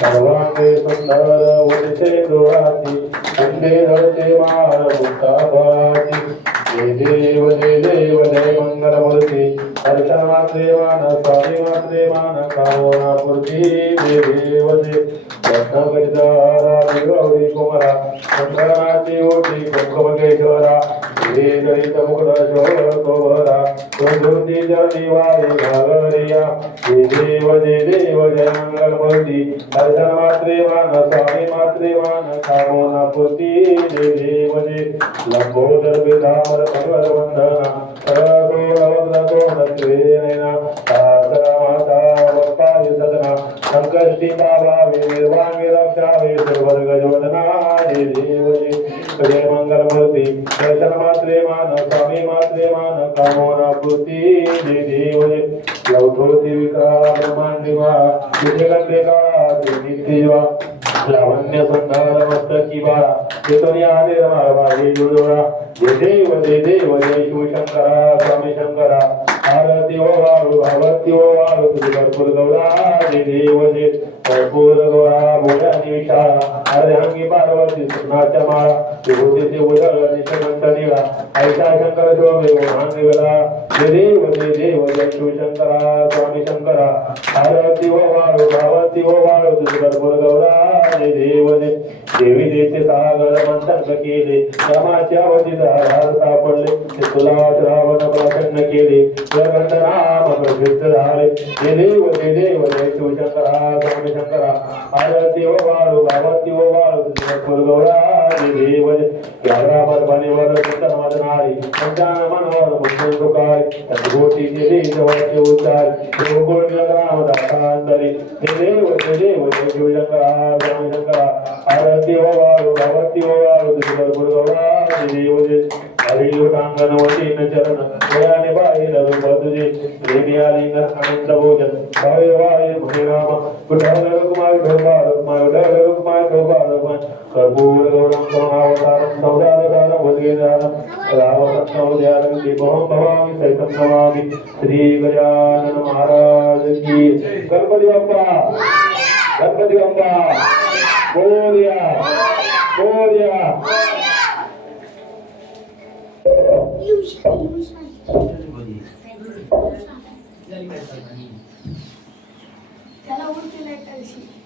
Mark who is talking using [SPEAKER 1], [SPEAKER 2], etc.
[SPEAKER 1] सर्वांगे सुंदर उदिते डोळाची अंडे धरते मार मुक्ता फळाची जय देव जय देव जय मंगलमूर्ती अर्चना मात्रे मान स्वामी मात्रे मान कामना मूर्ती जय देव जय गौरी कुमारा शंकराची ओटी हे मुकुट कोवरा घागरिया देव देव मात्रे मान स्वामी मात्रे मान कामना पूर्ती जय देव जय लंबोदर पितामर भगवत वंदना सासरा माता वप्पाय सदना संकष्टी बाबा रक्षावे जय देव मंगलमूर्ती दर्शन मात्रे मान स्वामी मात्रे मान कामोना पूर्ती जय देव जय लवधोती विकारा काळा लावण्य मस्तकी चेतनी आले रमावा हे जुळवा जय देव जय देव जय शिवशंकरा स्वामी शंकरा आरती ओ भगवती ओ वाळू गौरा जय देव गौरा भोजानी विशाळा अरे अंगी पार्वती सुनाच्या माळा विभूतीचे उदळ निशमंत निळा ऐसा शंकर शोभे ओढान निगला देव जय देव जय शिवशंकरा स्वामी शंकरा आरती ओ वाळू भगवती ओ वाळू तुझी भरपूर गौरा जय देव जय देवी देते सागर मंथन केले रामाच्या वतीत हार सापडले तुला श्रावण प्रसन्न केले जगत राम प्रसिद्ध झाले जय देव जय देव जय शिवशंकरा स्वामी शंकरा आरती ओ वाळू भावती ओ वाळू तुझे गौरा जय देव जय यारा परभणीवर चिंतन वाजणारी पंचान मनोहर मुस्लिम तुकारी गोटी केली जवळचे उच्चार देव गोविंद राम दासांतरी जय देव जय देव जय शिवशंकरा स्वामी शंकरा आरती ओ वाळू भावती ओ वाळू तुझे भरपूर गौरा जय देव जय हरी लोटांगण वतीन चरण डोळ्याने बाहेर रूप तुझे आनंद भोजन भावे म्हणे राम कुठार रुक्माय ढोबा रुक्माय उठार रुक्माय ढोबा रुक्माय कर्पूर गौरम करुणावतारम सौदारकारम भुजगेदारम रावरत्नोदयारं दीपं भवामि सहितं नमामि श्री गजानन महाराज की गणपती बाप्पा. गणपती बाप्पा
[SPEAKER 2] त्याला उलटी लाइट